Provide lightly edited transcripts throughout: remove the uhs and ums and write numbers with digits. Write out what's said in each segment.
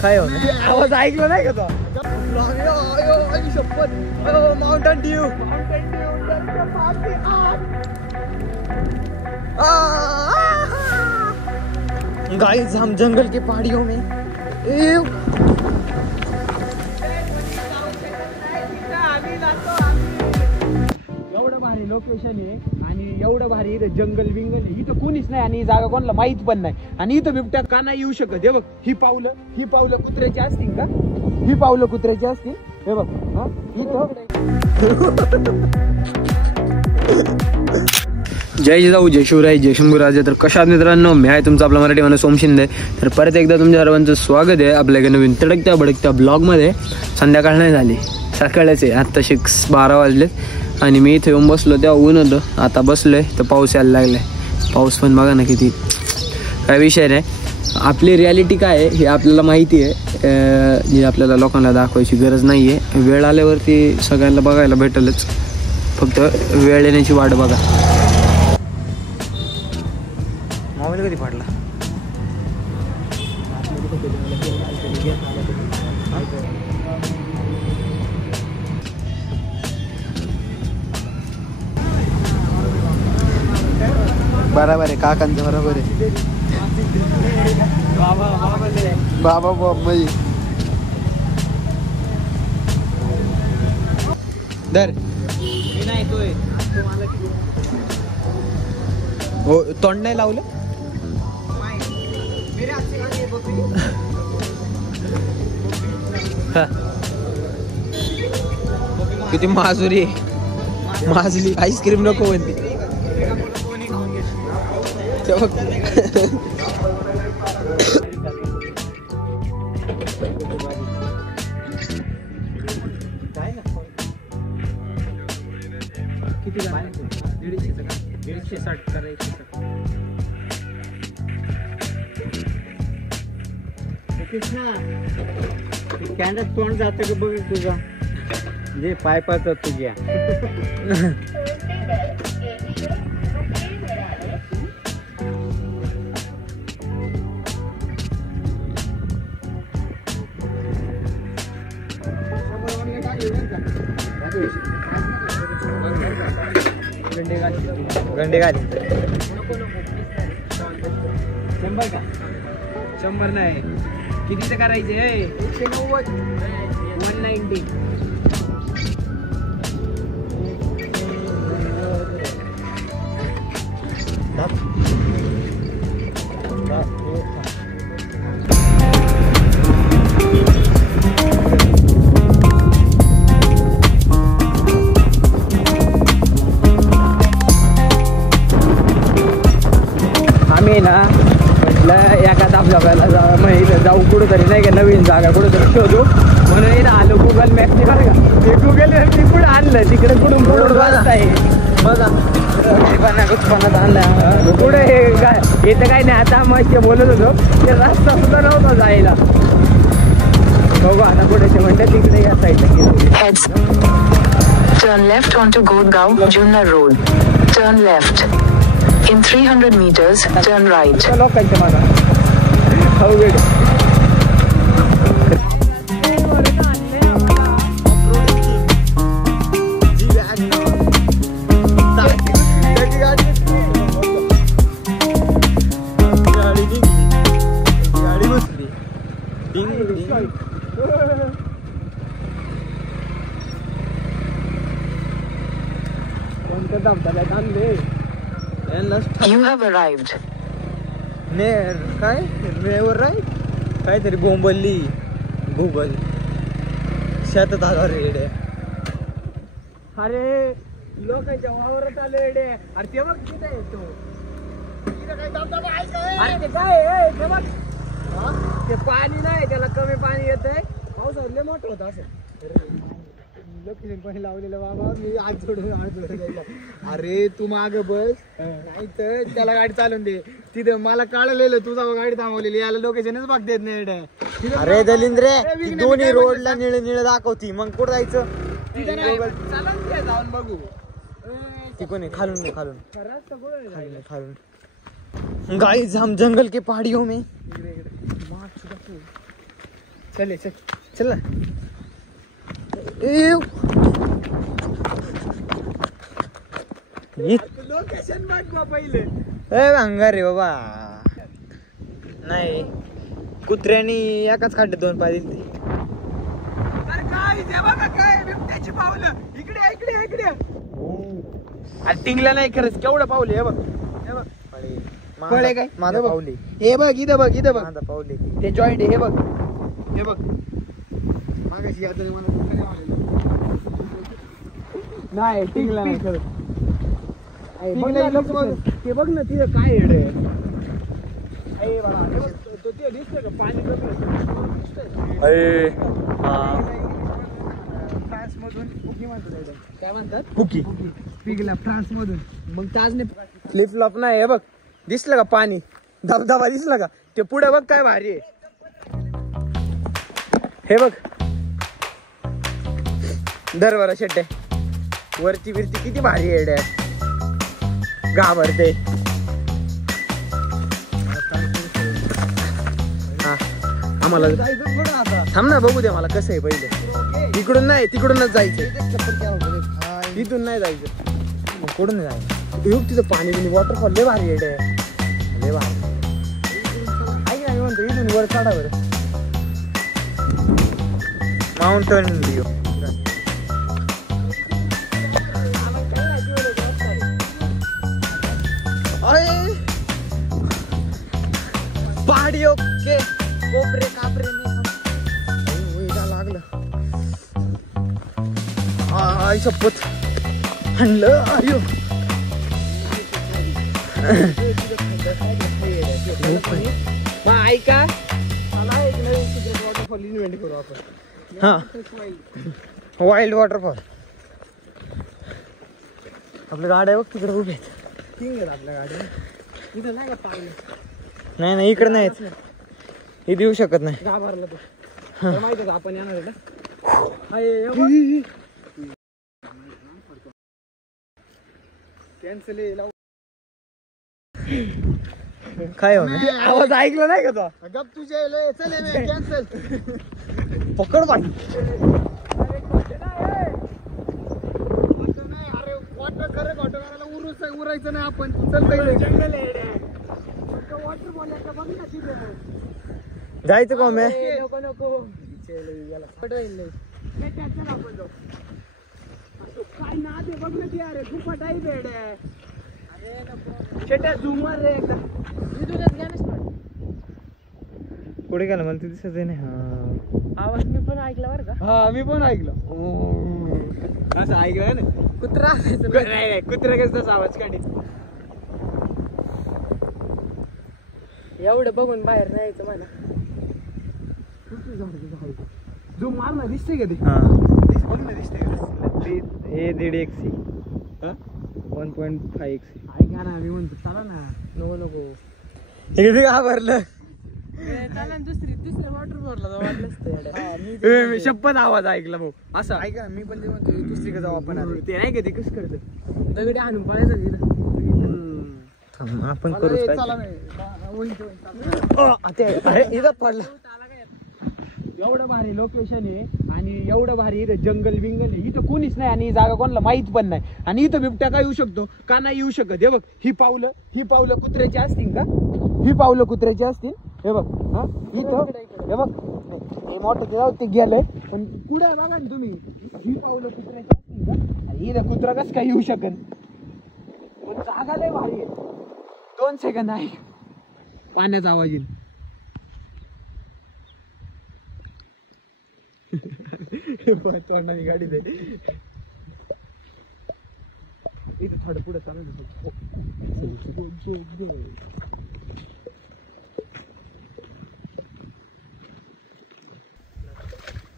काय आवाज ऐकलं नाही का तो? माउंटेन ड्यू गाइस, हम जंगल के पहाड़ियों में एवढं भारी लोकेशन आहे आणि एवढं भारी इथं जंगल बिंगल आहे. इथं कोणीच नाही आणि ही जागा कोणाला माहित पण नाही. आणि इथं बिबट्या का नाही येऊ शकत? हे बघ, ही पावलं कुत्र्याची असतील का? ही पावलं कुत्र्याची असतील. हे बघ, जय जिजाऊ, जय शिवराय, जय शंभूराजे. तर कशात मित्रांनो, मी आहे तुमचा आपला मराठी माणूस ओम शिंदे. तर परत एकदा तुमच्या सर्वांचं स्वागत आहे आपल्या एका नवीन तडकत्या भडकत्या ब्लॉगमध्ये. संध्याकाळ नाही झाली, सकाळच आहे. आत्ता 12 वाजलेत आणि मी इथे येऊन बसलो, तेव्हा ऊन होतं. आता बसलोय तर पाऊस यायला लागलाय. पाऊस पण बघा ना किती. काय विषय नाही, आपली रियालिटी काय आहे हे आपल्याला माहिती आहे. जी आपल्याला लोकांना दाखवायची गरज नाही आहे. वेळ आल्यावरती सगळ्यांना बघायला भेटेलच, फक्त वेळ येण्याची वाट बघा. मोबाईल कधी फाटला? बरोबर आहे काकांचं, बरोबर आहे. बाबा दर हो, तोंड नाही लावलं. किती माजुरी माजली. आईस्क्रीम नको म्हणते. किती 160 करायचं. कॅन्डा तोंड जातं का बघ तुझा, जे पाय पाहतात तुझ्या. गंडे घाली 100 का? 100 नाही, कितीचं करायचे? 190, 190. आम्ही ना म्हटलं एखादा आपल्याला माहिती जाऊ कुठंतरी, नाही का, नवीन जागा कुठंतरी शोधू म्हणून इथं आलो. गुगल मॅपने बरं का, ते गुगल मॅपने कुठं आणलं, तिकडे कुठून रस्ता आहे बघा. आणलं पुढे हे काय इथं काय नाही. आता मग बोलत होतो ते रस्ता सुद्धा नव्हता जायला. बघू आता पुढे ते म्हणतात तिकडे या साईडला. Turn left onto Godgaon Junnar Road. Turn left. In 300 meters, turn right. लोकांच्या मागा अवघड. You have arrived. नेर काय नेवर राईट काहीतरी बोंबलली गुगल शेतात आला रेड. अरे लोकांच्या वावरात आले रेडे. अरे ते बघ कुठे येतो. अरे ते काय आहे ते बघ. ते पाणी नाही, त्याला कमी पाणी येतंय. पावसाळ्यात लय मोठं होतं असं. लोकेशन पाणी लावलेलं बाबा, मी आज जोडून. अरे तू माग बस, नाही तर त्याला गाडी चालून दे. तिथं मला कळलेलं तुझा गाडी थांबवलेली, याला लोकेशनच बघ देत नाही. अरे दलिंद्रे, दोन्ही रोडला निळे निळे दाखवती, मग कुठं जायचं? जाऊन बघू. तिकोन आहे खालून नाही खालून खालून गाइस हम जंगल के पहाड़ियों में चले चल चल ना लोकेशन बघ पहिले अंगार रे बाबा नाही कुत्र्यानी एकाच खड्ड्यात 2 पाय दिले अरे काय ते बघा काय बिबट्याची पावलं इकडे इकडे इकडे अरे टिंगला नाही खरंच केवढं पावले हे बघ फळे काय माझा पावले हे बघ इथं बघ माझा पावले ते जॉईंट हे बघ मागाशी यातून मला नाही टिंगला नाही खरंच ते बघ ना तिथं काय येड ते दिसतंय का पाणी फ्रान्स मधून पुकी म्हणतात काय म्हणतात पुकी पिगला फ्रान्स मधून मग ताजने फ्लिप फ्लॉप नाही हे बघ दिसलं का पाणी धबधबा दिसला का ते पुढे बघ काय भारी आहे हे बघ दरबारा शेट्टे वरती बिरती किती भारी आहे घाबरते आम्हाला थांब ना बघू दे मला कसं आहे पहिले इकडून नाही तिकडूनच जायचं इथून नाही जायचं कुठून नाही जायचं युग तिथं पाणी बिनी वॉटरफॉल लय भारी आहे लय भारी ऐक ना मी म्हणतो इथून वर चढा बरं माउंटन व्ह्यू पहाड़ियों के कोपरे कापरे में लागलं आई शपथ हणलं अयो ऐका मला एक नवीन वॉटरफॉल इन्व्हेंट करू आपण हा वाईल्ड वॉटरफॉल आपल्या गाड्या बघ तिकडे उभे आहेत किंग आहेत आपल्या गाड्या इथं नाही का पाणी नाही इकडे नाहीत हे देऊ शकत नाही घाबरला तो माहिती का आपण येणार आहे कॅन्सल काय होणार आवाज ऐकला नाही का तो गप तुझे चले कॅन्सल पकड बाई अरे वॉटर खरं वॉटर उरायचं नाही आपण चल जंगल आहे वॉटरफॉल बघ ना तिथे जायचं का मी नको नको काय ना ते बघ ना ती अरे खूप टाईप बेड आहे झुमर रे पुढे गेला मला ते दिसत नाही हा आवाज मी पण ऐकला बरं का हा मी पण ऐकलं असं ऐकलं ना कुत्रा नाही कुत्रा कसं आवाज काढी एवढं बघून बाहेर नाही यायचं मला जो मार ना दिसते का ते बघ ना दिसते हे 1.5 XC 1.5 XC ऐका ना मी म्हणतो चला ना नको नको इकडे घाबरलं चला दुसऱ्या वॉटरफॉलला वाटलं मी शपथ आवाज ऐकला भाऊ असं ऐका मी पण ते म्हणतो दुसरीकडे जाऊ आपण ते नाही का ते कसं करतं दगडी आणून पाहायचं तिथं आपण करू इथं पडला एवढं भारी लोकेशन आहे आणि एवढं भारी इथं जंगल बिंगल आहे इथं कोणीच नाही आणि ही जागा कोणाला माहित पण नाही आणि इथं बिबट्या का येऊ शकतो का नाही येऊ शकत हे बघ ही पावलं कुत्र्याची असतील का ही पावलं कुत्र्याची असतील हे बघ हा इथं हे बघ हे मोठं ते जाऊ ते गेलंय पण कुठे बघा ना तुम्ही ही पावलं कुत्र्याची असतील का आणि इथं कुत्रा कसं काय येऊ शकत पण जागा लय भारी आहे 2 सेकंद आहे पाण्याचा आवाज येईल तोंडाने गाडी दे इथं थोडं पुढे चालू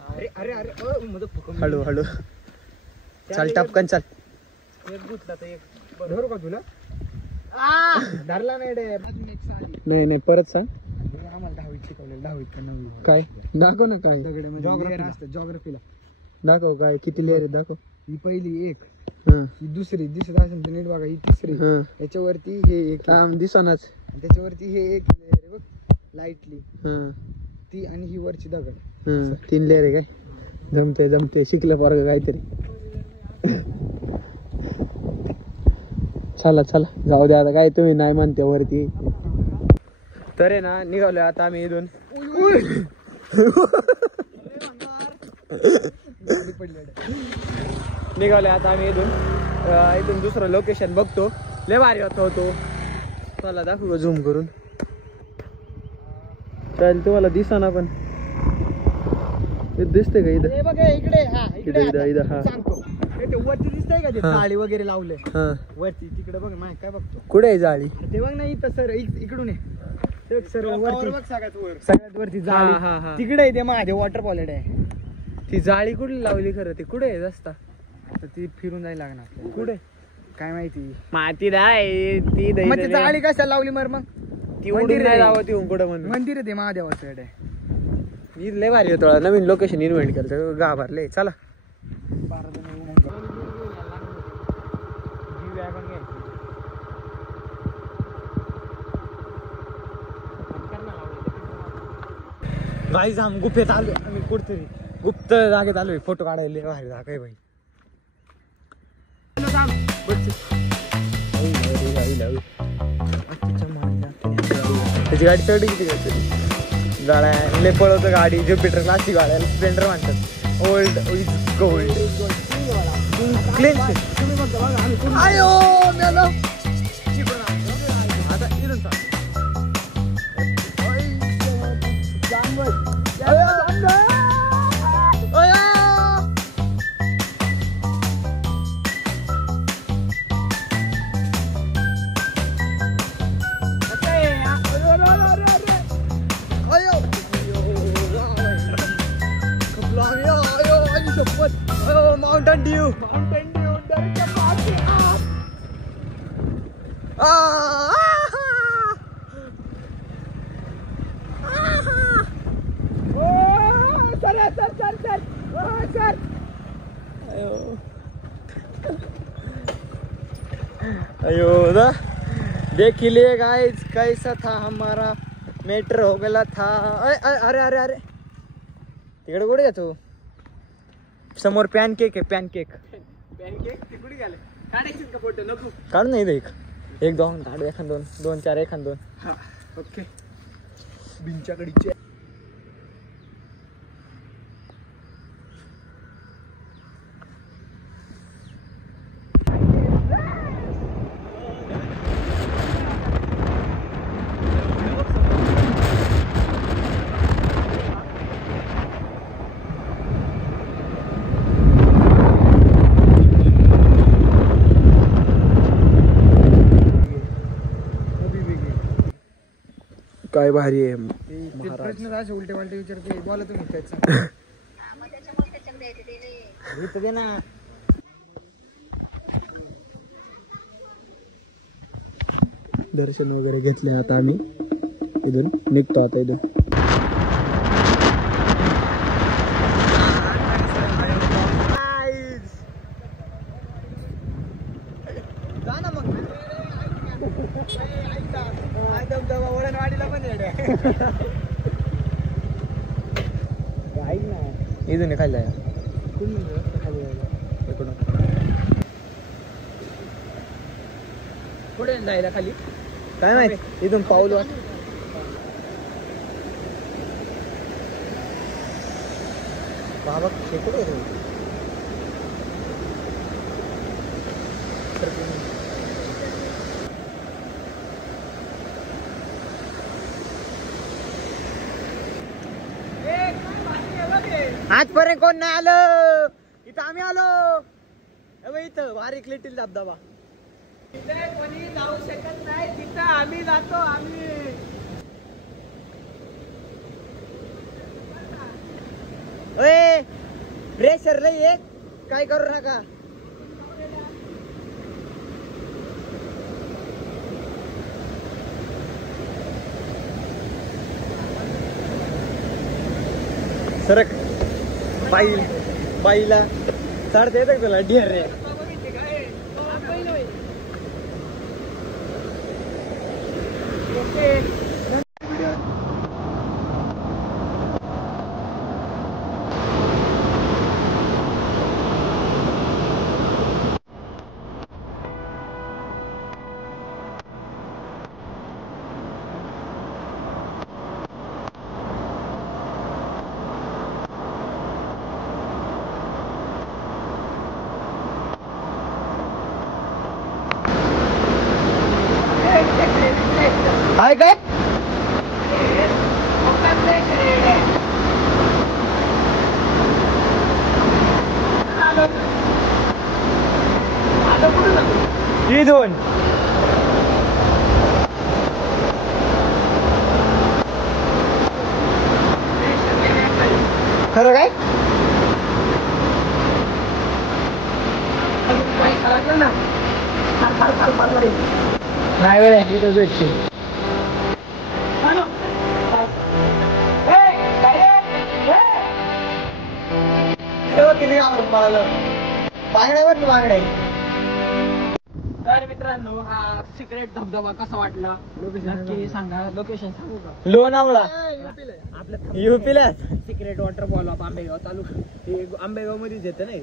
अरे अरे अरे हळू हळू चल टपकन चल एक गुतला तर एक धरू का तुला धरला नाही नाही परत सांग आम्हाला 10वीत शिकवलेलं 10वीत का 9वीत काय दाखव ना काय दगडे म्हणजे असतं जॉग्राफीला दाखव काय किती लेअर आहे दाखव ही पहिली 1 ही दुसरी दिसत असेल तर नीट बघा, ही तिसरी. याच्यावरती हे एक दिसनाच. त्याच्यावरती हे एक layer आहे बघ लाईटली ती, आणि ही वरची दगड. 3 लेअर आहे काय? जमते शिकलं पोरगं काहीतरी. चला जाऊ द्या आता, काय तुम्ही नाही म्हणते वरती. तर आहे ना, निघालोय आता आम्ही इथून. निघालोय आता आम्ही इथून दुसरं लोकेशन बघतो. लय भारी होतो. चला दाखवू झूम करून. चालेल, तुम्हाला दिसा पण दिसते का इथं? बघ इकडे. इथं हा. सांगतो ते वरती दिसतंय का, ते जाळी वगैरे लावले वरती तिकडे बघ. माहिती काय बघतो? कुठे आहे जाळी? ते बघ ना इथं सर, इकडून आहे सर वरती, सगळ्यात वरती जाळी. तिकडे आहे ते महादेव वॉटरफॉल आहे. ती जाळी कुठे लावली खरं? ती कुठे आहे रस्ता? आता ती फिरून जायला लागणार. कुठे काय माहिती. माती आहे ती. मग ती जाळी कशाला लावली मग? ती उडून नाही लावत ती कुठं म्हणून. मंदिर आहे ते महादेवाचं आहे. मी लय भारी होतो. नवीन लोकेशन इन्व्हेंट करतो. गाभारले. चला गाईज आम्ही गुफेत आलो. आम्ही कुठतरी गुप्त जागेत आलोय. फोटो काढायला बाहेर जागा आहे भाई. त्याची गाडी चढ किती घ्यायची? गाड्या लय पळवतं गाडी. ज्युपिटर क्लासची गाड्या स्प्लेंडर म्हणतात. Old is gold. क्लीन आयो मेलो. आता इथून चाल. Mountain Dew. अयो देख लिए गाइस कैसा था हमारा मैटर हो गया था. अरे अरे अरे तिकडे कुठे आहे तू? समोर पॅनकेक आहे. पॅनकेक कुठे गेले? काढायचे का फोटो? नको काढ नाही. एक दोन काढ. एखाद दोन 4 एखाद 2. हा ओके. बिंच्याकडीचे काय भारी आहे. प्रश्न असे उलटे वालटे विचारते. बोला तुम्ही त्याचा. दे ना. दर्शन वगैरे घेतले. आता आम्ही इथून निघतो. आता इथून जा ना मग. वळणवाडीला पण इथून खायला पुढे जायला खाली काय माहिती. इथून पाऊल बाबा कुठे आजपर्यंत कोण नाही आलं. इथं आम्ही आलो. इथं बारीक लिटिल धबधबा. तिथे कोणी जाऊ शकत नाही. तिथं आम्ही जातो. आम्ही प्रेशर लई एक. काय करू नका. सरक. बाईला चढता येतं तुला? डिअर रे. हाय काय ही दोन खरं काय नाही वेळ इथं भेटते तर मित्रांनो हा सिक्रेट धबधबा कसा वाटला नक्की सांगा. लोकेशन सांगू का? लोणावळा आपल्या युपीला सिक्रेट वॉटरफॉल ऑफ आंबेगाव तालुका आंबेगाव मध्येच येतं नाही.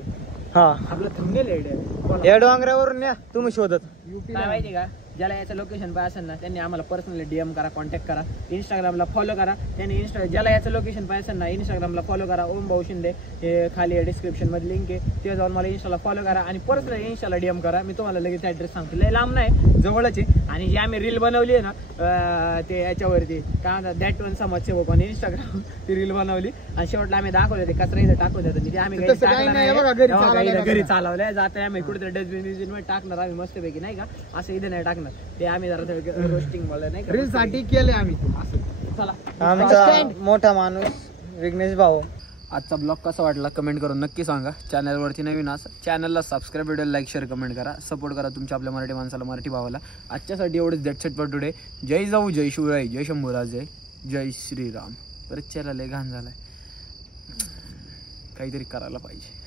हा आपलं थंबनेल या डोंगरावरून या तुम्ही शोधत युपी काय माहिती का. ज्याला याचं लोकेशन पाहिजे असेल ना त्यांनी आम्हाला पर्सनली DM करा, कॉन्टॅक्ट करा, इंस्टाग्रामला फॉलो करा. त्यांनी ज्याला याचं लोकेशन पाहिजे असेल ना इंस्टाग्रामला फॉलो करा. ओम भाऊ शिंदे हे खाली डिस्क्रिप्शन मध्ये लिंक आहे. ते जाऊन मला इंस्टाला फॉलो करा आणि पर्सनली इंस्टाला DM करा. मी तुम्हाला लगेच ऍड्रेस सांगतो. लय लांब नाही, जवळच आहे. आणि जी आम्ही रील बनवली आहे ना ते याच्यावरती काय म्हणतात दॅट वन समाजसेवक आणि इंस्टाग्राम ती रील बनवली आणि शेवटला आम्ही दाखवले ते कचरा इथं टाकून देतो. ते आम्ही घरी चालवलंय जाते आम्ही कुठेतरी डस्टबिन मध्ये टाकणार आम्ही मस्तपैकी नाही का. असं इथे नाही टाकणार ते आम्ही जरा रोस्टिंग बोललं नाही रील साठी केले आम्ही असं. चला आमचा मोठा माणूस विघ्नेश भाऊ. आजचा ब्लॉग कसा वाटला कमेंट करून नक्की सांगा. चॅनलवरती नवीन असं चॅनलला subscribe, video like, share, comment करा. सपोर्ट करा तुमच्या आपल्या मराठी माणसाला, मराठी भावाला. आजच्यासाठी एवढंच. That's it for today. जय जाऊ, जय शिवराय, जय शंभूराजे, जय श्रीराम. परत चला लय घाण झालाय, काहीतरी करायला पाहिजे.